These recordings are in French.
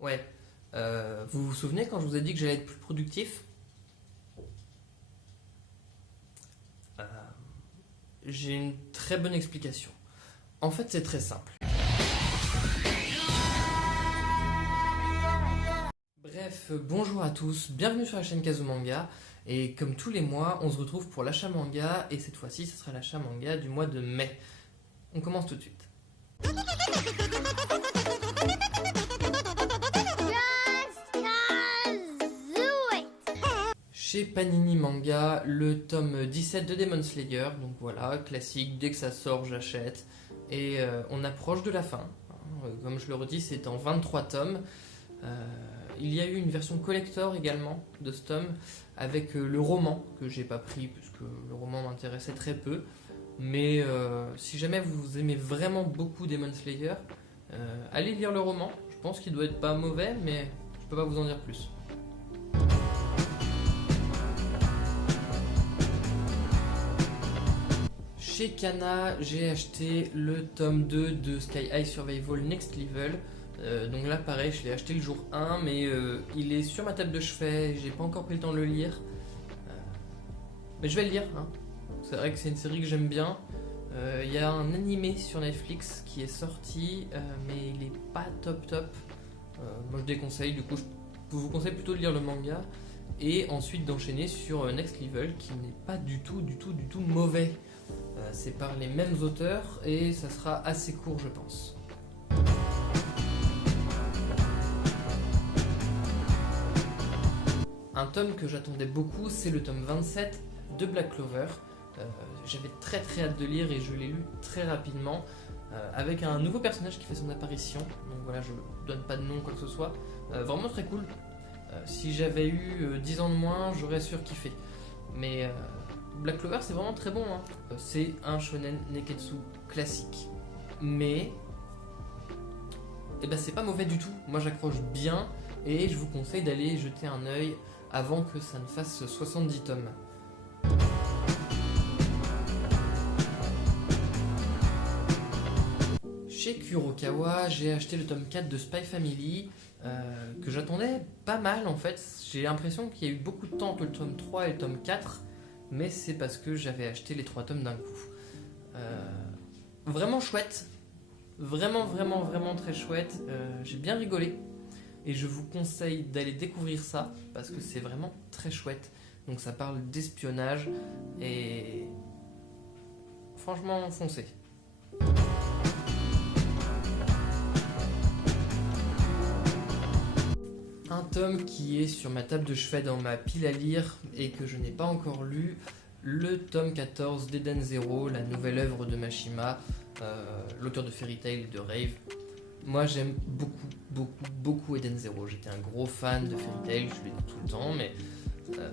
Ouais. Vous vous souvenez quand je vous ai dit que j'allais être plus productif? Euh, j'ai une très bonne explication. En fait, c'est très simple. Bref, bonjour à tous, bienvenue sur la chaîne Kazumanga. Et comme tous les mois, on se retrouve pour l'achat manga. Et cette fois-ci, ce sera l'achat manga du mois de mai. On commence tout de suite. Chez Panini Manga, le tome 17 de Demon Slayer, donc voilà, classique, dès que ça sort j'achète, et on approche de la fin, comme je le redis c'est en 23 tomes, il y a eu une version collector également de ce tome, avec le roman, que j'ai pas pris, puisque le roman m'intéressait très peu, mais si jamais vous aimez vraiment beaucoup Demon Slayer, allez lire le roman, je pense qu'il doit être pas mauvais, mais je peux pas vous en dire plus. Chez Kana, j'ai acheté le tome 2 de Sky High Survival Next Level. Donc là, pareil, je l'ai acheté le jour 1, mais il est sur ma table de chevet, j'ai pas encore pris le temps de le lire. Mais je vais le lire, hein. C'est vrai que c'est une série que j'aime bien. Il y a un animé sur Netflix qui est sorti, mais il est pas top top. Moi je déconseille, du coup je vous conseille plutôt de lire le manga. Et ensuite d'enchaîner sur Next Level qui n'est pas du tout mauvais. C'est par les mêmes auteurs et ça sera assez court je pense. Un tome que j'attendais beaucoup, c'est le tome 27 de Black Clover. J'avais très hâte de lire et je l'ai lu très rapidement, avec un nouveau personnage qui fait son apparition. Donc voilà, je donne pas de nom quoi que ce soit. Vraiment très cool. Si j'avais eu 10 ans de moins, j'aurais surkiffé. Mais Black Clover c'est vraiment très bon, hein. C'est un shonen neketsu classique. Mais c'est pas mauvais du tout. Moi j'accroche bien et je vous conseille d'aller jeter un œil avant que ça ne fasse 70 tomes. Chez Kurokawa, j'ai acheté le tome 4 de Spy Family, que j'attendais pas mal en fait. J'ai l'impression qu'il y a eu beaucoup de temps entre le tome 3 et le tome 4, mais c'est parce que j'avais acheté les 3 tomes d'un coup. Vraiment chouette, vraiment très chouette, j'ai bien rigolé. Et je vous conseille d'aller découvrir ça, parce que c'est vraiment très chouette. Donc ça parle d'espionnage, et franchement foncez. Un tome qui est sur ma table de chevet dans ma pile à lire et que je n'ai pas encore lu, le tome 14 d'Eden Zero, la nouvelle œuvre de Mashima, l'auteur de Fairy Tail et de Rave. Moi j'aime beaucoup Eden Zero, j'étais un gros fan de Fairy Tail, je l'ai dit tout le temps, mais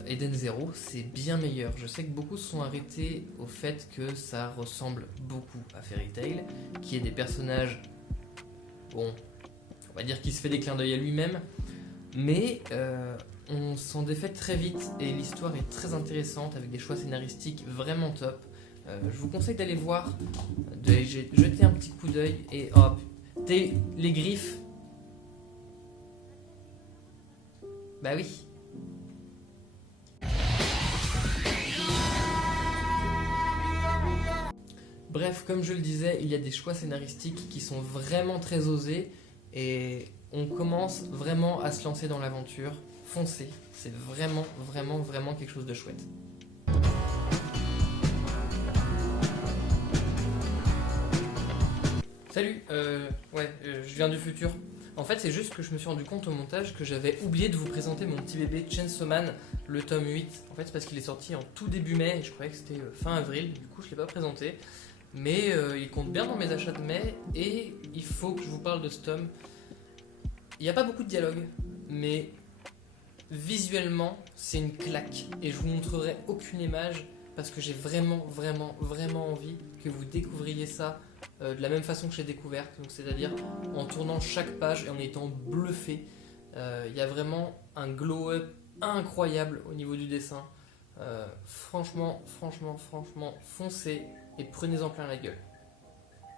Eden Zero c'est bien meilleur. Je sais que beaucoup se sont arrêtés au fait que ça ressemble beaucoup à Fairy Tail, qui est des personnages, bon, on va dire qu'il se fait des clins d'œil à lui-même, mais on s'en défait très vite et l'histoire est très intéressante avec des choix scénaristiques vraiment top. Je vous conseille d'aller voir, de jeter un petit coup d'œil et hop, les griffes. Bah oui. Bref, comme je le disais, il y a des choix scénaristiques qui sont vraiment très osés et on commence vraiment à se lancer dans l'aventure. Foncez, c'est vraiment quelque chose de chouette. Salut, je viens du futur. En fait, c'est juste que je me suis rendu compte au montage que j'avais oublié de vous présenter mon petit bébé Chainsaw Man, le tome 8. En fait, c'est parce qu'il est sorti en tout début mai et je croyais que c'était fin avril, du coup je ne l'ai pas présenté. Mais il compte bien dans mes achats de mai et il faut que je vous parle de ce tome. Il n'y a pas beaucoup de dialogue, mais visuellement, c'est une claque. Et je vous montrerai aucune image parce que j'ai vraiment envie que vous découvriez ça de la même façon que j'ai découvert. Donc, c'est-à-dire en tournant chaque page et en étant bluffé. Il y a vraiment un glow-up incroyable au niveau du dessin. Franchement, foncez et prenez-en plein la gueule.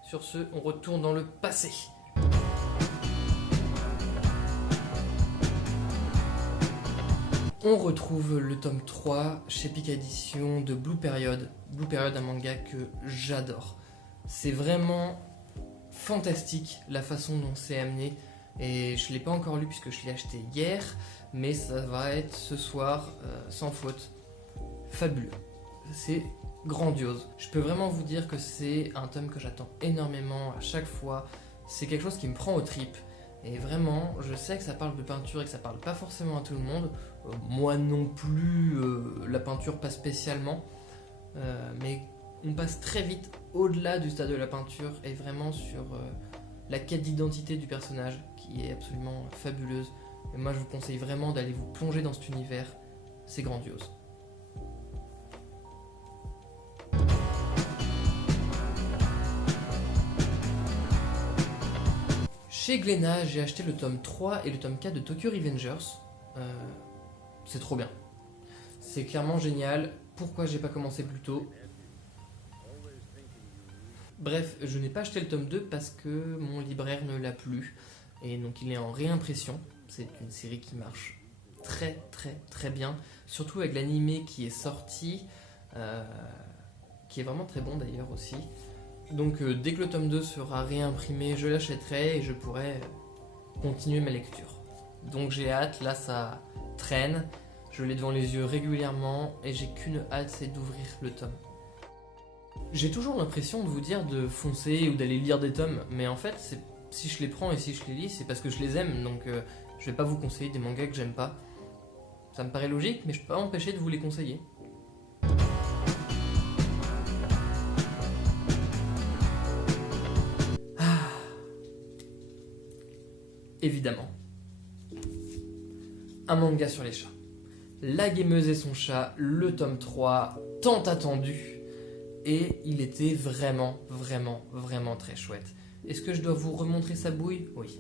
Sur ce, on retourne dans le passé. On retrouve le tome 3 chez Pika Édition de Blue Period. Blue Period, un manga que j'adore. C'est vraiment fantastique la façon dont c'est amené. Et je ne l'ai pas encore lu puisque je l'ai acheté hier. Mais ça va être ce soir sans faute. Fabuleux. C'est grandiose. Je peux vraiment vous dire que c'est un tome que j'attends énormément à chaque fois. C'est quelque chose qui me prend aux tripes. Et vraiment, je sais que ça parle de peinture et que ça parle pas forcément à tout le monde. Moi non plus, la peinture pas spécialement. Mais on passe très vite au-delà du stade de la peinture et vraiment sur la quête d'identité du personnage qui est absolument fabuleuse. Et moi je vous conseille vraiment d'aller vous plonger dans cet univers. C'est grandiose. Chez Glénat, j'ai acheté le tome 3 et le tome 4 de Tokyo Revengers. C'est trop bien. C'est clairement génial. Pourquoi j'ai pas commencé plus tôt? Bref, je n'ai pas acheté le tome 2 parce que mon libraire ne l'a plus. Et donc il est en réimpression. C'est une série qui marche très très très bien. Surtout avec l'animé qui est sorti. Qui est vraiment très bon d'ailleurs aussi. Donc dès que le tome 2 sera réimprimé, je l'achèterai et je pourrai continuer ma lecture. Donc j'ai hâte, là ça traîne, je l'ai devant les yeux régulièrement et j'ai qu'une hâte, c'est d'ouvrir le tome. J'ai toujours l'impression de vous dire de foncer ou d'aller lire des tomes, mais en fait si je les prends et si je les lis, c'est parce que je les aime, donc je vais pas vous conseiller des mangas que j'aime pas. Ça me paraît logique, mais je peux pas m'empêcher de vous les conseiller. Évidemment. Un manga sur les chats. La gameuse et son chat, le tome 3, tant attendu. Et il était vraiment, vraiment, vraiment très chouette. Est-ce que je dois vous remontrer sa bouille? Oui.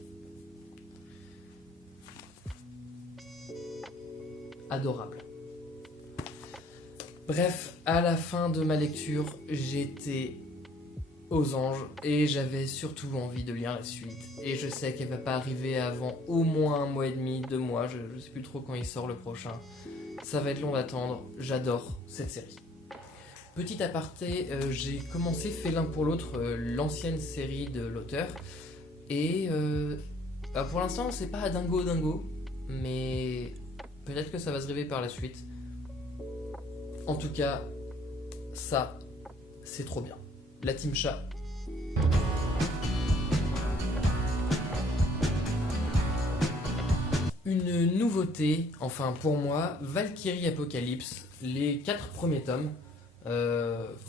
Adorable. Bref, à la fin de ma lecture, j'étais aux anges et j'avais surtout envie de lire la suite. Et je sais qu'elle va pas arriver avant au moins 1 mois et demi, 2 mois, je sais plus trop quand il sort le prochain. Ça va être long d'attendre, j'adore cette série. Petit aparté, j'ai commencé fait l'un pour l'autre l'ancienne série de l'auteur. Et pour l'instant c'est pas dingo, mais peut-être que ça va se révéler par la suite. En tout cas, ça, c'est trop bien. La team chat. Une nouveauté, enfin pour moi, Valkyrie Apocalypse, les 4 premiers tomes.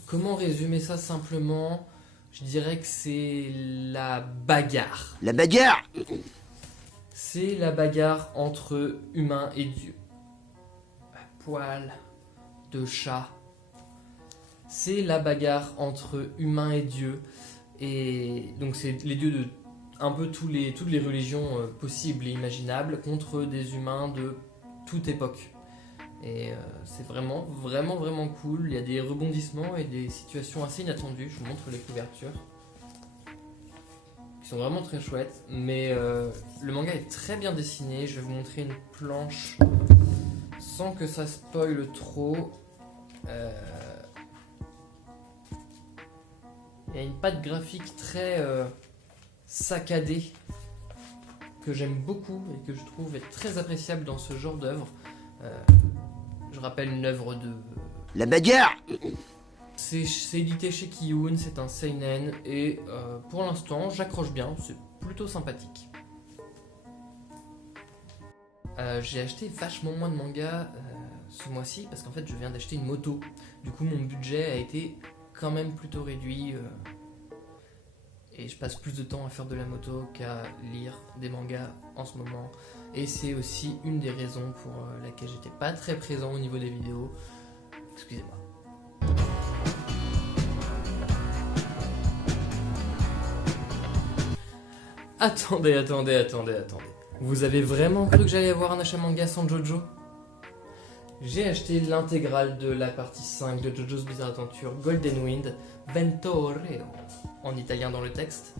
Comment résumer ça simplement? Je dirais que c'est la bagarre. La bagarre! C'est la bagarre entre humains et dieux. Poil de chat. C'est la bagarre entre humains et dieux. Et donc c'est les dieux de un peu toutes les religions possibles et imaginables contre des humains de toute époque. Et c'est vraiment, vraiment, vraiment cool. Il y a des rebondissements et des situations assez inattendues. Je vous montre les couvertures. Qui sont vraiment très chouettes. Mais le manga est très bien dessiné. Je vais vous montrer une planche sans que ça spoile trop. Il y a une patte graphique très saccadée que j'aime beaucoup et que je trouve être très appréciable dans ce genre d'œuvre. Je rappelle une œuvre de... La bagarre! C'est édité chez Kiyun, c'est un seinen et pour l'instant j'accroche bien, c'est plutôt sympathique. J'ai acheté vachement moins de mangas ce mois-ci parce qu'en fait je viens d'acheter une moto. Du coup mon budget a été quand même plutôt réduit et je passe plus de temps à faire de la moto qu'à lire des mangas en ce moment. Et c'est aussi une des raisons pour laquelle j'étais pas très présent au niveau des vidéos. Excusez-moi. Attendez. Vous avez vraiment cru que j'allais avoir un achat manga sans Jojo? J'ai acheté l'intégrale de la partie 5 de Jojo's Bizarre Adventure Golden Wind, Ventoreo, en italien dans le texte.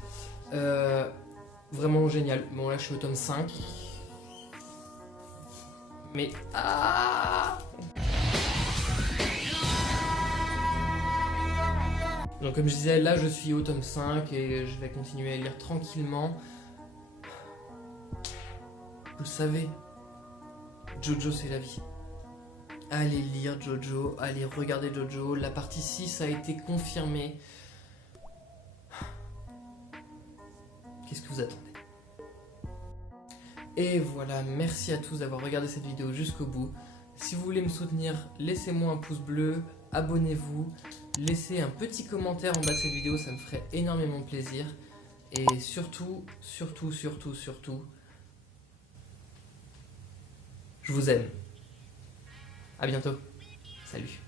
Vraiment génial. Bon là je suis au tome 5. Mais ah! Donc comme je disais, là je suis au tome 5 et je vais continuer à lire tranquillement. Vous le savez, Jojo c'est la vie. Allez lire Jojo, allez regarder Jojo. La partie 6 a été confirmée. Qu'est-ce que vous attendez? Et voilà, merci à tous d'avoir regardé cette vidéo jusqu'au bout. Si vous voulez me soutenir, laissez-moi un pouce bleu, abonnez-vous, laissez un petit commentaire en bas de cette vidéo, ça me ferait énormément plaisir. Et surtout, je vous aime. À bientôt. Salut.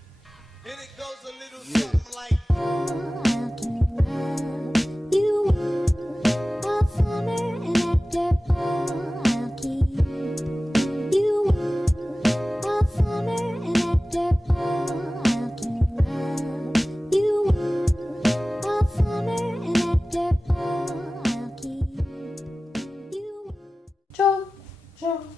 Joe.